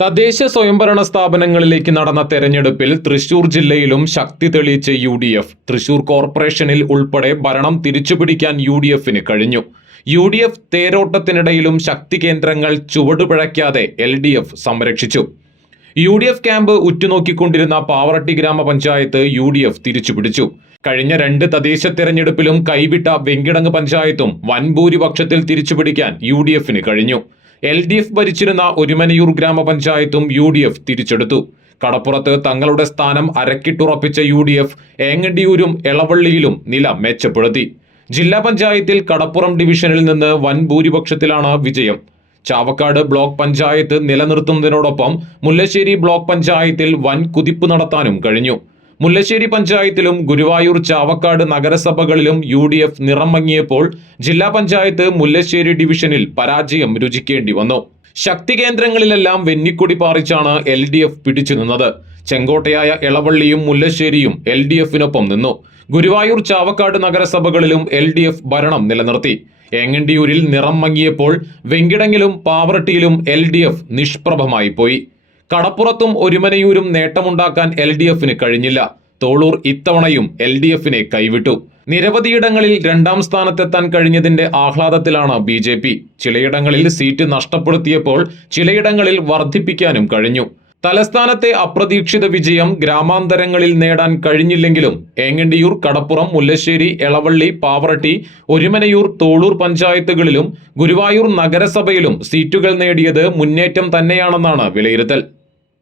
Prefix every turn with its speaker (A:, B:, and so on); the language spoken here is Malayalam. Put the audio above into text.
A: തദ്ദേശ സ്വയംഭരണ സ്ഥാപനങ്ങളിലേക്ക് നടന്ന തെരഞ്ഞെടുപ്പിൽ തൃശൂർ ജില്ലയിലും ശക്തി തെളിയിച്ച യു ഡി എഫ് തൃശൂർ കോർപ്പറേഷനിൽ ഉൾപ്പെടെ ഭരണം തിരിച്ചുപിടിക്കാൻ യു ഡി എഫിന് കഴിഞ്ഞു. യു ഡി എഫ് തേരോട്ടത്തിനിടയിലും ശക്തി കേന്ദ്രങ്ങൾ ചുവടുപിഴയ്ക്കാതെ എൽ ഡി എഫ് സംരക്ഷിച്ചു. യു ഡി എഫ് ക്യാമ്പ് ഉറ്റുനോക്കിക്കൊണ്ടിരുന്ന പാവറട്ടി ഗ്രാമപഞ്ചായത്ത് യു ഡി എഫ് തിരിച്ചുപിടിച്ചു. കഴിഞ്ഞ രണ്ട് തദ്ദേശ തെരഞ്ഞെടുപ്പിലും കൈവിട്ട വെങ്കിടങ്ങ് പഞ്ചായത്തും വൻ ഭൂരിപക്ഷത്തിൽ തിരിച്ചുപിടിക്കാൻ യു ഡി എഫിന് കഴിഞ്ഞു. എൽ ഡി എഫ് ഭരിച്ചിരുന്ന ഒരുമനയൂർ ഗ്രാമപഞ്ചായത്തും യു ഡി എഫ് തിരിച്ചെടുത്തു. കടപ്പുറത്ത് തങ്ങളുടെ സ്ഥാനം അരക്കിട്ടുറപ്പിച്ച യു ഡി എഫ് ഏങ്ങണ്ടിയൂരും എളവള്ളിയിലും നില മെച്ചപ്പെടുത്തി. ജില്ലാ പഞ്ചായത്തിൽ കടപ്പുറം ഡിവിഷനിൽ നിന്ന് വൻ ഭൂരിപക്ഷത്തിലാണ് വിജയം. ചാവക്കാട് ബ്ലോക്ക് പഞ്ചായത്ത് നിലനിർത്തുന്നതിനോടൊപ്പം മുല്ലശ്ശേരി ബ്ലോക്ക് പഞ്ചായത്തിൽ വൻ കുതിപ്പ് നടത്താനും കഴിഞ്ഞു. മുല്ലശ്ശേരി പഞ്ചായത്തിലും ഗുരുവായൂർ ചാവക്കാട് നഗരസഭകളിലും യു ഡി എഫ് നിറം മങ്ങിയപ്പോൾ ജില്ലാ പഞ്ചായത്ത് മുല്ലശ്ശേരി ഡിവിഷനിൽ പരാജയം രുചിക്കേണ്ടി വന്നു. ശക്തി കേന്ദ്രങ്ങളിലെല്ലാം വെന്നിക്കൊടി പാറിച്ചാണ് എൽ ഡി എഫ് പിടിച്ചു നിന്നത്. ചെങ്കോട്ടയായ എളവള്ളിയും മുല്ലശ്ശേരിയും എൽ ഡി എഫിനൊപ്പം നിന്നു. ഗുരുവായൂർ ചാവക്കാട് നഗരസഭകളിലും എൽ ഡി എഫ് ഭരണം നിലനിർത്തി. ഏങ്ങണ്ടിയൂരിൽ നിറം മങ്ങിയപ്പോൾ വെങ്കിടങ്ങിലും പാവറട്ടിയിലും എൽ ഡി എഫ് നിഷ്പ്രഭമായി പോയി. കടപ്പുറത്തും ഒരുമനയൂരും നേട്ടമുണ്ടാക്കാൻ എൽ ഡി എഫിന് കഴിഞ്ഞില്ല. തോളൂർ ഇത്തവണയും എൽ ഡി എഫിനെ കൈവിട്ടു. നിരവധിയിടങ്ങളിൽ രണ്ടാം സ്ഥാനത്തെത്താൻ കഴിഞ്ഞതിന്റെ ആഹ്ലാദത്തിലാണ് ബി ജെ പി. ചിലയിടങ്ങളിൽ സീറ്റ് നഷ്ടപ്പെടുത്തിയപ്പോൾ ചിലയിടങ്ങളിൽ വർദ്ധിപ്പിക്കാനും കഴിഞ്ഞു. തലസ്ഥാനത്തെ അപ്രതീക്ഷിത വിജയം ഗ്രാമാന്തരങ്ങളിൽ നേടാൻ കഴിഞ്ഞില്ലെങ്കിലും ഏങ്ങണ്ടിയൂർ കടപ്പുറം മുല്ലശ്ശേരി എളവള്ളി പാവറട്ടി ഒരുമനയൂർ തോളൂർ പഞ്ചായത്തുകളിലും ഗുരുവായൂർ നഗരസഭയിലും സീറ്റുകൾ നേടിയത് മുന്നേറ്റം തന്നെയാണെന്നാണ് വിലയിരുത്തൽ.